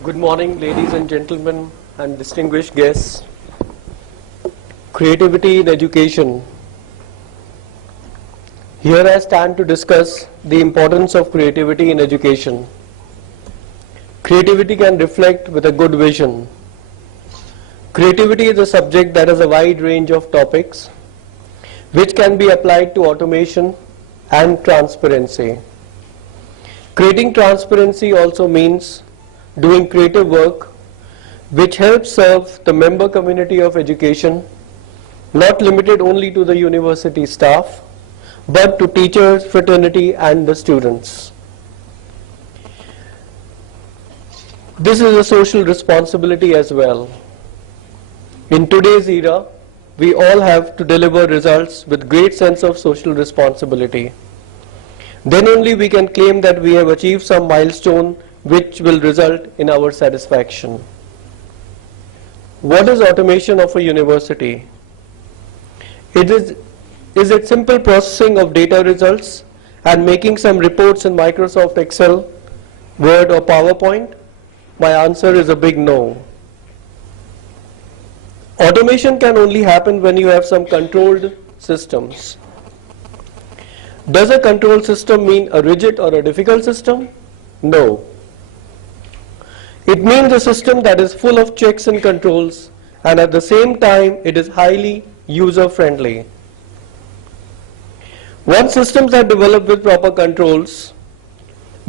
Good morning, ladies and gentlemen, and distinguished guests. Creativity in education. Here I stand to discuss the importance of creativity in education. Creativity can reflect with a good vision. Creativity is a subject that has a wide range of topics which can be applied to automation and transparency. Creating transparency also means doing creative work which helps serve the member community of education, not limited only to the university staff, but to teachers, fraternity and the students. This is a social responsibility as well. In today's era, we all have to deliver results with great sense of social responsibility. Then only we can claim that we have achieved some milestone which will result in our satisfaction. What is automation of a university? Is it simple processing of data results and making some reports in Microsoft Excel, Word or PowerPoint? My answer is a big no. Automation can only happen when you have some controlled systems. Does a control system mean a rigid or a difficult system? No. It means a system that is full of checks and controls, and at the same time it is highly user-friendly. Once systems are developed with proper controls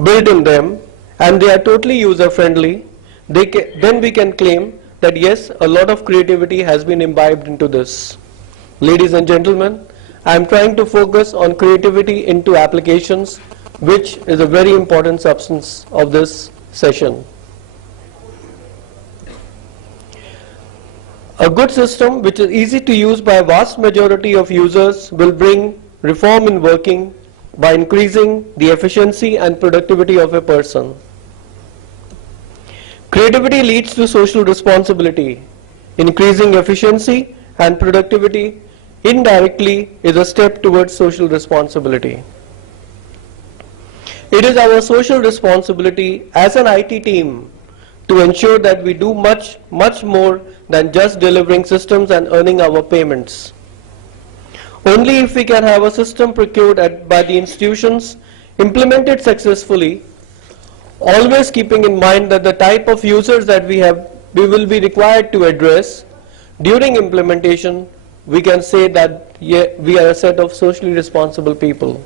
built in them and they are totally user-friendly, then we can claim that yes, a lot of creativity has been imbibed into this. Ladies and gentlemen, I am trying to focus on creativity into applications, which is a very important substance of this session. A good system which is easy to use by a vast majority of users will bring reform in working by increasing the efficiency and productivity of a person. Creativity leads to social responsibility. Increasing efficiency and productivity indirectly is a step towards social responsibility. It is our social responsibility as an IT team to ensure that we do much more than just delivering systems and earning our payments. Only if we can have a system procured by the institutions implemented successfully, always keeping in mind that the type of users that we will be required to address during implementation, we can say that we are a set of socially responsible people.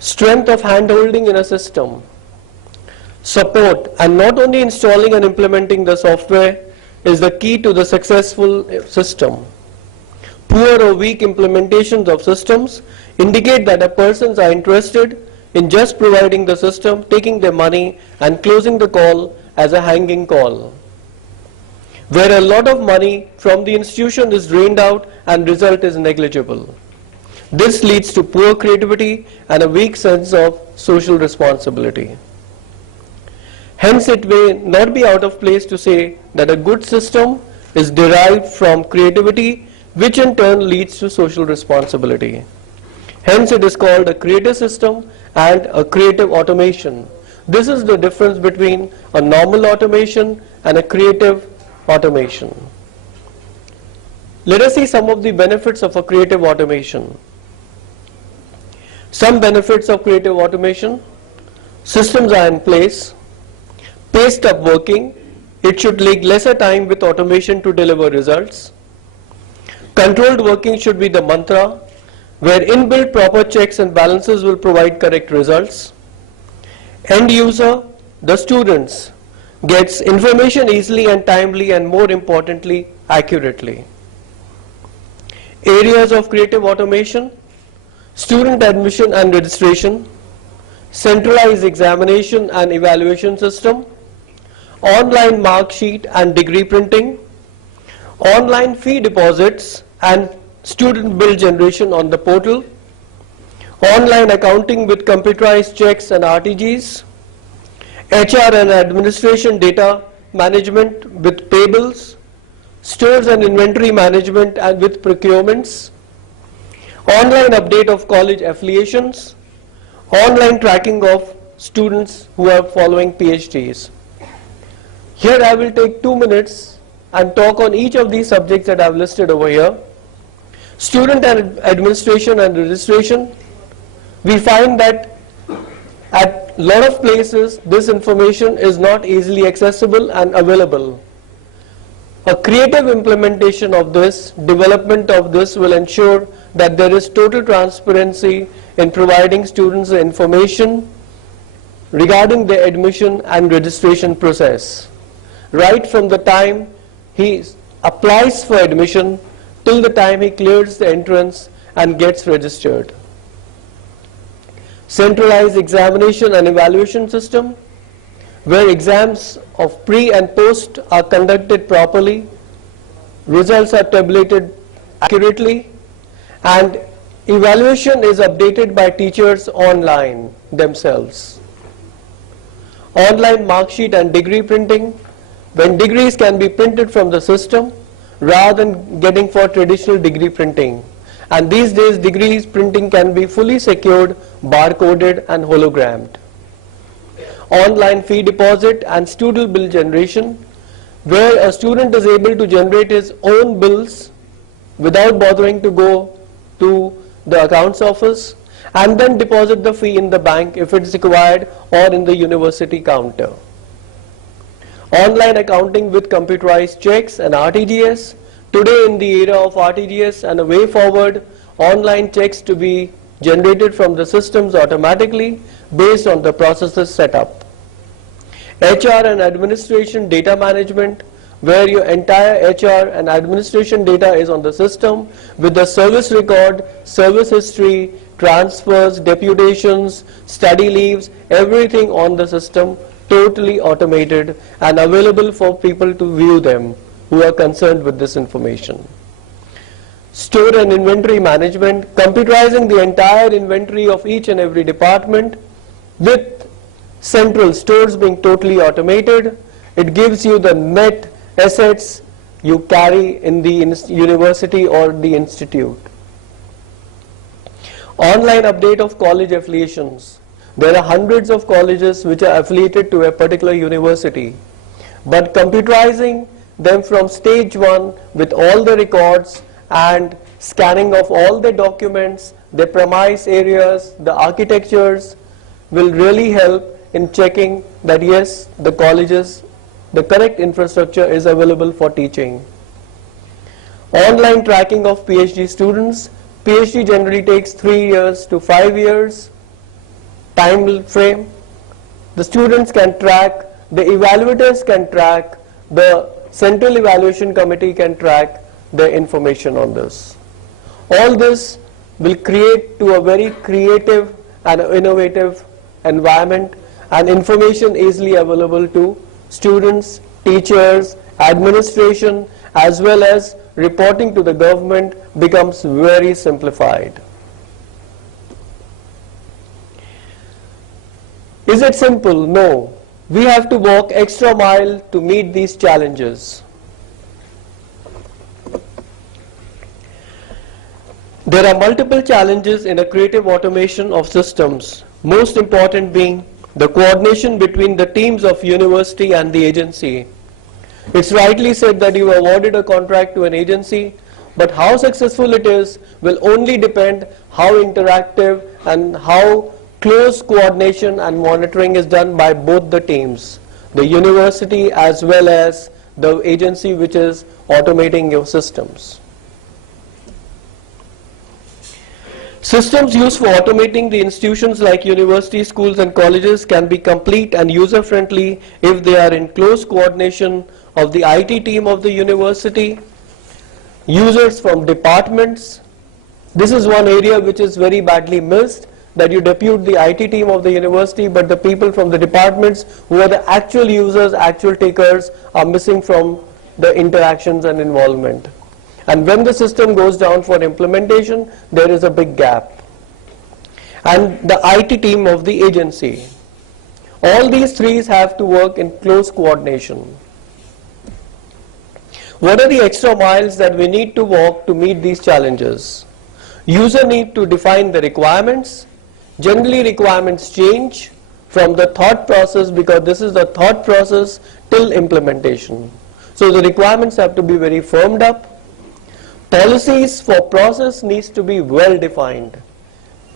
Strength of hand-holding in a system. Support and not only installing and implementing the software is the key to the successful system. Poor or weak implementations of systems indicate that a persons are interested in just providing the system, taking their money and closing the call as a hanging call, where a lot of money from the institution is drained out and result is negligible. This leads to poor creativity and a weak sense of social responsibility. Hence, it may not be out of place to say that a good system is derived from creativity, which in turn leads to social responsibility. Hence, it is called a creative system and a creative automation. This is the difference between a normal automation and a creative automation. Let us see some of the benefits of a creative automation. Some benefits of creative automation. Systems are in place. Paced up working, it should take lesser time with automation to deliver results. Controlled working should be the mantra, where inbuilt proper checks and balances will provide correct results. End user, the students, gets information easily and timely and more importantly, accurately. Areas of creative automation: student admission and registration, centralized examination and evaluation system, online mark sheet and degree printing, online fee deposits and student bill generation on the portal, online accounting with computerized checks and RTGs, HR and administration data management with payables, stores and inventory management and with procurements, online update of college affiliations, online tracking of students who are following PhDs. Here I will take 2 minutes and talk on each of these subjects that I have listed over here. Student and administration and registration. We find that at a lot of places this information is not easily accessible and available. A creative implementation of this, development of this, will ensure that there is total transparency in providing students the information regarding their admission and registration process, right from the time he applies for admission till the time he clears the entrance and gets registered. Centralized examination and evaluation system, where exams of pre and post are conducted properly, results are tabulated accurately, and evaluation is updated by teachers online themselves. Online mark sheet and degree printing, when degrees can be printed from the system rather than getting for traditional degree printing. And these days degrees printing can be fully secured, barcoded and hologrammed. Online fee deposit and student bill generation, where a student is able to generate his own bills without bothering to go to the accounts office, and then deposit the fee in the bank if it is required, or in the university counter. Online accounting with computerized checks and RTGS. Today, in the era of RTGS and a way forward, online checks to be generated from the systems automatically based on the processes set up. HR and administration data management, where your entire HR and administration data is on the system with the service record, service history, transfers, deputations, study leaves, everything on the system, totally automated and available for people to view them who are concerned with this information. Store and inventory management, computerizing the entire inventory of each and every department with central stores being totally automated. It gives you the net assets you carry in the university or the institute. Online update of college affiliations. There are hundreds of colleges which are affiliated to a particular university, but computerizing them from stage 1 with all the records and scanning of all the documents, the premise areas, the architectures will really help in checking that yes, the colleges, the correct infrastructure is available for teaching. Online tracking of PhD students. PhD generally takes 3 years to 5 years time frame. The students can track, the evaluators can track, the Central Evaluation Committee can track the information on this. All this will create to a very creative and innovative environment, and information easily available to students, teachers, administration, as well as reporting to the government becomes very simplified. Is it simple? No. We have to walk extra mile to meet these challenges. There are multiple challenges in a creative automation of systems, most important being the coordination between the teams of university and the agency. It's rightly said that you awarded a contract to an agency, but how successful it is will only depend how interactive and how close coordination and monitoring is done by both the teams, the university as well as the agency which is automating your systems. Systems used for automating the institutions like universities, schools and colleges can be complete and user-friendly if they are in close coordination of the IT team of the university, users from departments. This is one area which is very badly missed, that you depute the IT team of the university, but the people from the departments who are the actual users, actual takers, are missing from the interactions and involvement. And when the system goes down for implementation, there is a big gap. And the IT team of the agency. All these three have to work in close coordination. What are the extra miles that we need to walk to meet these challenges? User need to define the requirements. Generally requirements change from the thought process, because this is the thought process till implementation. So the requirements have to be very firmed up. Policies for process needs to be well defined.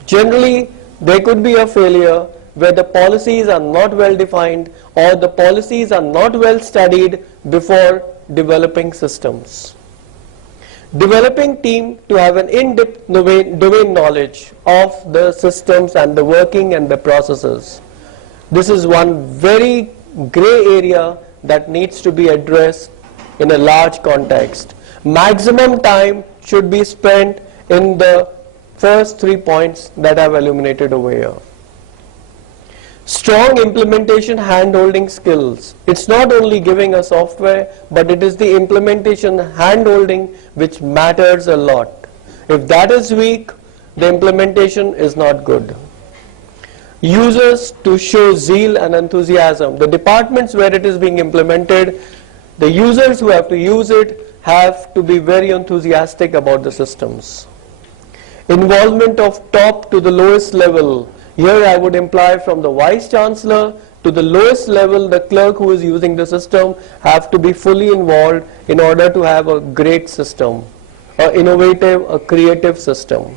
Generally, there could be a failure where the policies are not well defined or the policies are not well studied before developing systems. Developing team to have an in-depth domain knowledge of the systems and the working and the processes. This is one very gray area that needs to be addressed in a large context. Maximum time should be spent in the first 3 points that I've illuminated over here. Strong implementation hand-holding skills. It's not only giving a software, but it is the implementation hand-holding which matters a lot. If that is weak, the implementation is not good. Users to show zeal and enthusiasm. The departments where it is being implemented, the users who have to use it have to be very enthusiastic about the systems. Involvement of top to the lowest level. Here I would imply from the Vice Chancellor to the lowest level, the clerk who is using the system have to be fully involved in order to have a great system, an innovative, a creative system.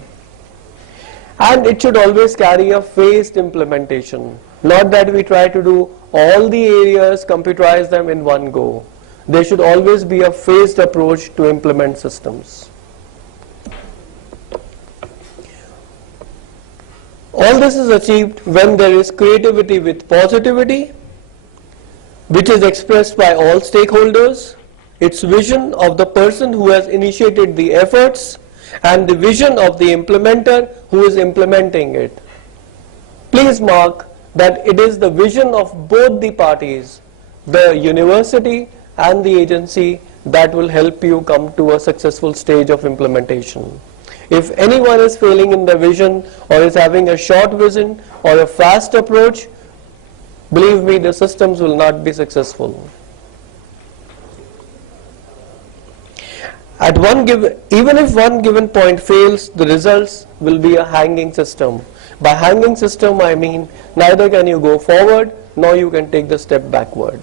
And it should always carry a phased implementation. Not that we try to do all the areas, computerize them in one go. There should always be a phased approach to implement systems. All this is achieved when there is creativity with positivity, which is expressed by all stakeholders, its vision of the person who has initiated the efforts, and the vision of the implementer who is implementing it. Please mark that it is the vision of both the parties, the university and the agency, that will help you come to a successful stage of implementation. If anyone is failing in the vision or is having a short vision or a fast approach, believe me, the systems will not be successful. Even if one given point fails, the results will be a hanging system. By hanging system, I mean neither can you go forward nor you can take the step backward.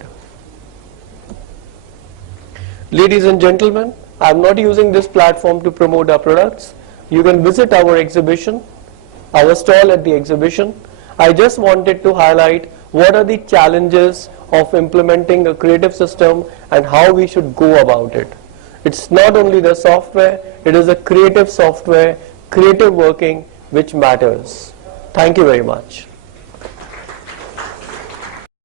Ladies and gentlemen, I am not using this platform to promote our products. You can visit our exhibition, our stall at the exhibition. I just wanted to highlight what are the challenges of implementing a creative system and how we should go about it. It's not only the software, it is a creative software, creative working which matters. Thank you very much.